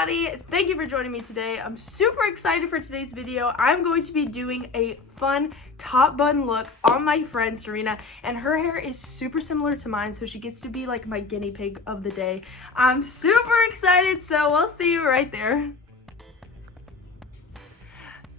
everybody, thank you for joining me today. I'm super excited for today's video. I'm going to be doing a fun top bun look on my friend Sorina, and her hair is super similar to mine, so she gets to be like my guinea pig of the day. I'm super excited, so we'll see you right there.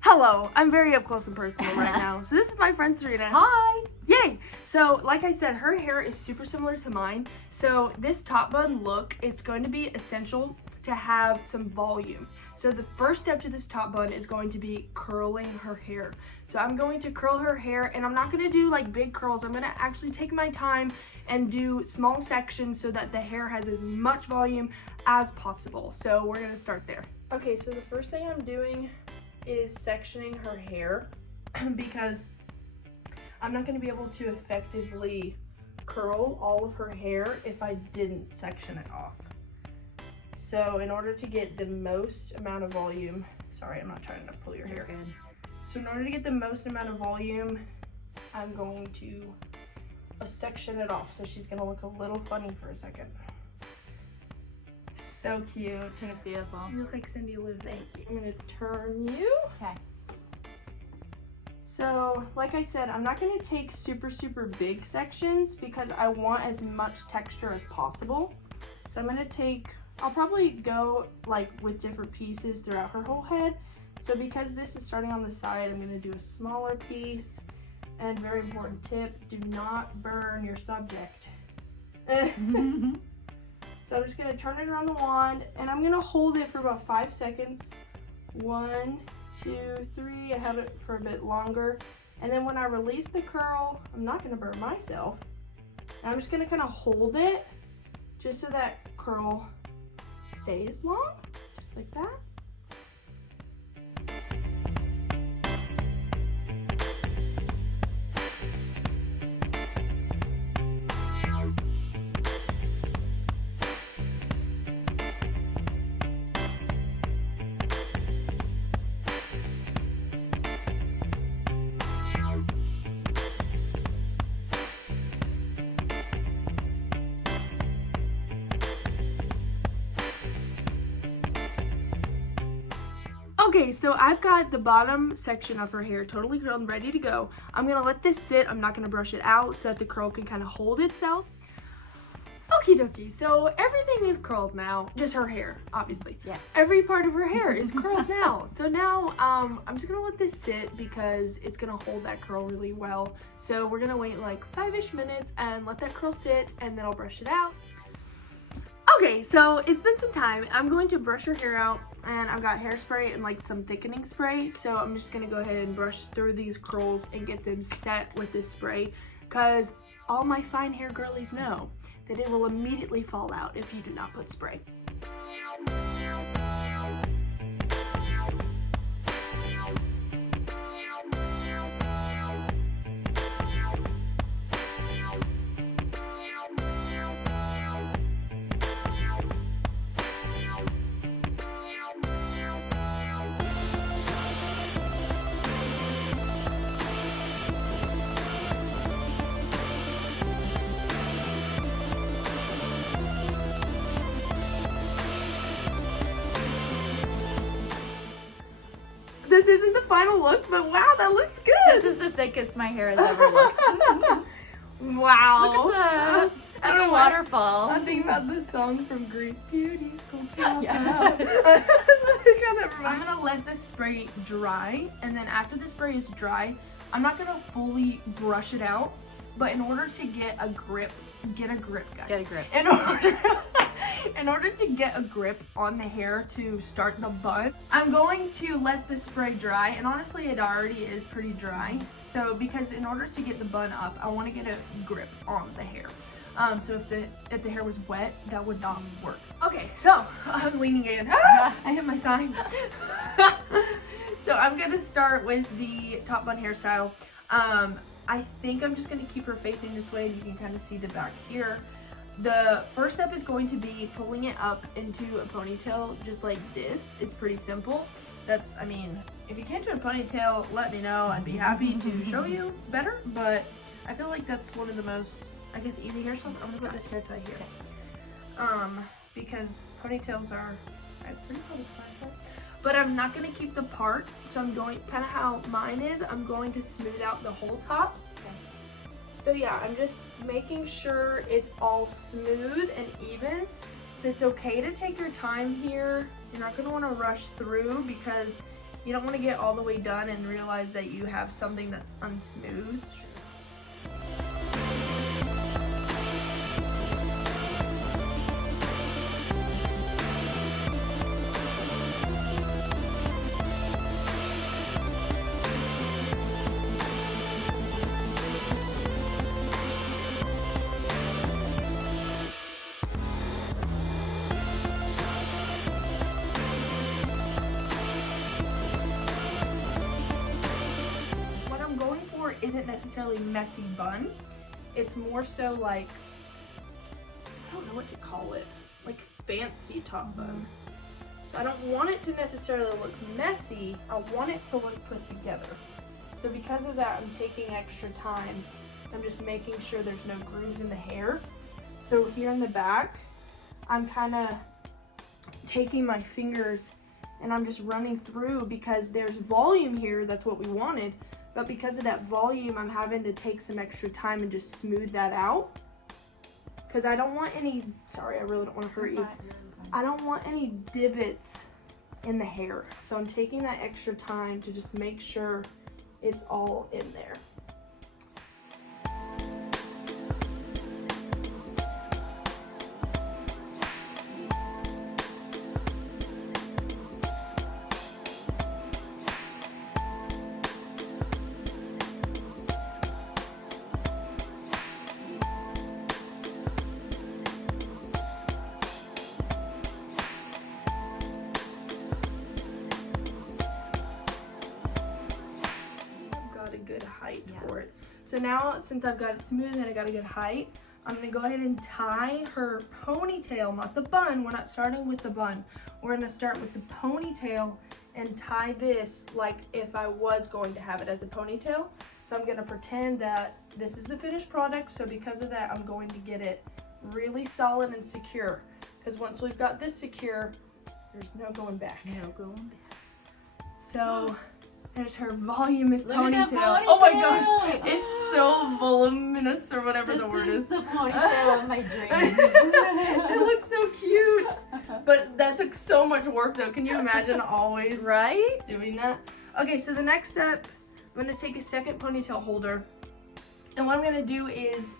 Hello, I'm very up close and personal right now. So this is my friend Sorina. Hi! Yay! So like I said, her hair is super similar to mine. So this top bun look, it's going to be essential to have some volume. So the first step to this top bun is going to be curling her hair. So I'm going to curl her hair, and I'm not going to do like big curls. I'm going to actually take my time and do small sections so that the hair has as much volume as possible. So we're going to start there. Okay, so the first thing I'm doing is sectioning her hair because I'm not going to be able to effectively curl all of her hair if I didn't section it off. So in order to get the most amount of volume, sorry, I'm not trying to pull your hair. Good. So in order to get the most amount of volume, I'm going to section it off. So she's going to look a little funny for a second. So cute. It's beautiful. You look like Cindy Lou. Thank you. I'm going to turn you. Okay. So, like I said, I'm not going to take super big sections because I want as much texture as possible. So I'm going to take, I'll probably go like with different pieces throughout her whole head. So because this is starting on the side, I'm going to do a smaller piece. And very important tip, do not burn your subject. So I'm just going to turn it around the wand, and I'm going to hold it for about 5 seconds. 1, 2, 3. I have it for a bit longer. And then when I release the curl, I'm not going to burn myself. I'm just going to kind of hold it just so that curl stays long, just like that. Okay, so I've got the bottom section of her hair totally curled and ready to go. I'm going to let this sit. I'm not going to brush it out so that the curl can kind of hold itself. Okie dokie, so everything is curled now. Just her hair, obviously. Yes. Every part of her hair is curled now. So now I'm just going to let this sit because it's going to hold that curl really well. So we're going to wait like 5-ish minutes and let that curl sit, and then I'll brush it out. Okay, so it's been some time. I'm going to brush her hair out, and I've got hairspray and like some thickening spray. So I'm just gonna go ahead and brush through these curls and get them set with this spray, because all my fine hair girlies know that it will immediately fall out if you do not put spray. This isn't the final look, but wow, that looks good. This is the thickest my hair has ever looked. Wow. Look at that. It's I like don't a know why. waterfall. I'm thinking about this song from Grease, Beauty's Gonna Pop Yeah. Out. That's what I got that from. I'm gonna let this spray dry, and then after the spray is dry, I'm not gonna fully brush it out, but in order to get a grip, guys. Get a grip. In order to get a grip on the hair to start the bun, I'm going to let the spray dry, and honestly it already is pretty dry. So because in order to get the bun up, I want to get a grip on the hair. So if the hair was wet, that would not work. Okay, so I'm leaning in. I hit my sign. So I'm gonna start with the top bun hairstyle. I think I'm just gonna keep her facing this way, and you can kind of see the back here. The first step is going to be pulling it up into a ponytail just like this. It's pretty simple. That's, I mean, if you can't do a ponytail, let me know. I'd be happy to show you better, but I feel like that's one of the most, I guess, easy hairstyles. I'm gonna put this hair tie here. Because ponytails are I'm pretty satisfied. But I'm not going to keep the part, so I'm going, kind of how mine is, I'm going to smooth out the whole top. Okay. So yeah, I'm just making sure it's all smooth and even. So it's okay to take your time here. You're not going to want to rush through because you don't want to get all the way done and realize that you have something that's unsmooth. Isn't necessarily messy bun. It's more so like, I don't know what to call it, like fancy top bun. So I don't want it to necessarily look messy, I want it to look put together. So because of that, I'm taking extra time. I'm just making sure there's no grooves in the hair. So here in the back, I'm kind of taking my fingers and I'm just running through because there's volume here, that's what we wanted. But because of that volume, I'm having to take some extra time and just smooth that out. Because I don't want any, sorry, I really don't want to hurt you. I don't want any divots in the hair. So I'm taking that extra time to just make sure it's all in there. For it. So now, since I've got it smooth and I got a good height, I'm gonna go ahead and tie her ponytail, not the bun. We're not starting with the bun. We're gonna start with the ponytail and tie this like if I was going to have it as a ponytail. So I'm gonna pretend that this is the finished product. So because of that, I'm going to get it really solid and secure. Because once we've got this secure, there's no going back. No going back. So there's her voluminous Look at that ponytail. Oh my ponytail! gosh, it's so voluminous or whatever the word This is. is the ponytail of my dreams. It looks so cute. But that took so much work though. Can you imagine always Right? doing that? Okay, so the next step, I'm gonna take a second ponytail holder. And what I'm gonna do is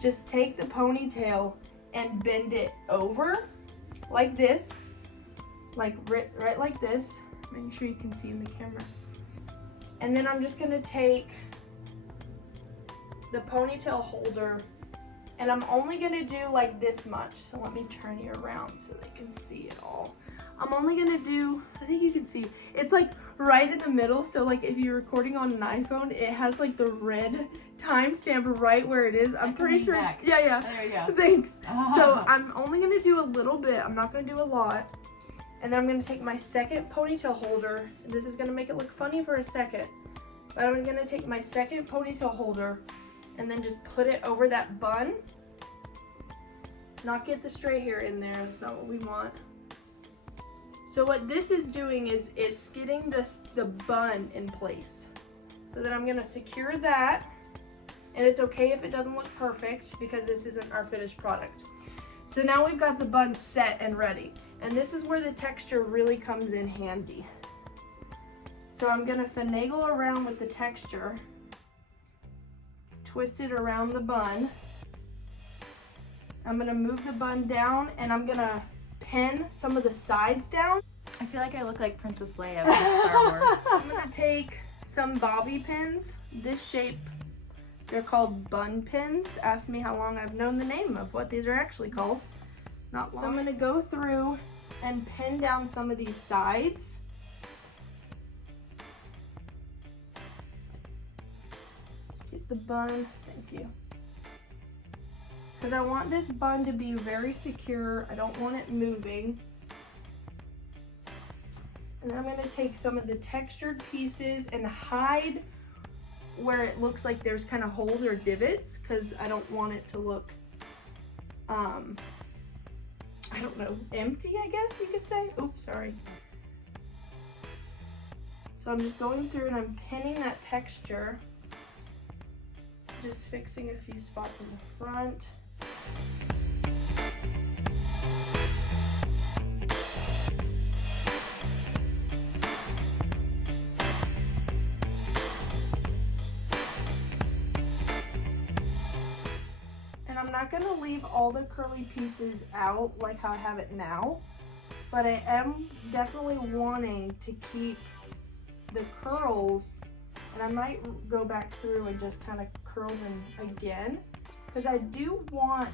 just take the ponytail and bend it over like this. Like right like this. Make sure you can see in the camera. And then I'm just gonna take the ponytail holder and I'm only gonna do like this much. So let me turn you around so they can see it all. I'm only gonna do, I think you can see, it's like right in the middle. So like if you're recording on an iPhone, it has like the red timestamp right where it is. I'm pretty sure, yeah. There you go. Thanks. So I'm only gonna do a little bit. I'm not gonna do a lot. And then I'm gonna take my second ponytail holder, and this is gonna make it look funny for a second, but I'm gonna take my second ponytail holder and then just put it over that bun. Not get the straight hair in there, that's not what we want. So what this is doing is it's getting the bun in place. So then I'm gonna secure that, and it's okay if it doesn't look perfect because this isn't our finished product. So now we've got the bun set and ready. And this is where the texture really comes in handy. So I'm gonna finagle around with the texture, twist it around the bun. I'm gonna move the bun down and I'm gonna pin some of the sides down. I feel like I look like Princess Leia from Star Wars. I'm gonna take some bobby pins, this shape. They're called bun pins. Ask me how long I've known the name of what these are actually called. Not long. So I'm gonna go through and pin down some of these sides. Get the bun, thank you. Because I want this bun to be very secure. I don't want it moving. And then I'm gonna take some of the textured pieces and hide where it looks like there's kind of holes or divots, because I don't want it to look, I don't know, empty, I guess you could say. Oops, sorry. So I'm just going through and I'm pinning that texture. Just fixing a few spots in the front. And I'm not gonna leave all the curly pieces out like how I have it now, but I am definitely wanting to keep the curls, and I might go back through and just kind of curl them again, because I do want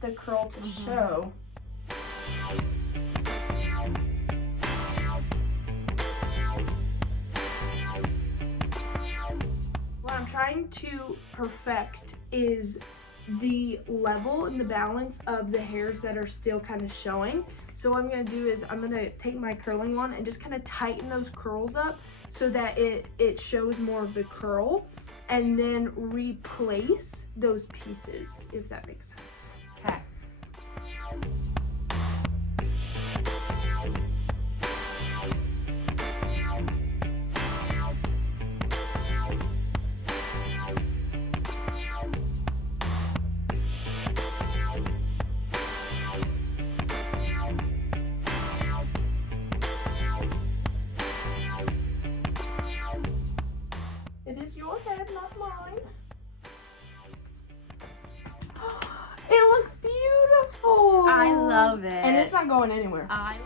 the curl to show. What I'm trying to perfect is the level and the balance of the hairs that are still kind of showing. So what I'm gonna do is I'm gonna take my curling one and just kind of tighten those curls up so that it shows more of the curl, and then replace those pieces, if that makes sense. Okay. It is your head, not mine. It looks beautiful. I love it. And it's not going anywhere. I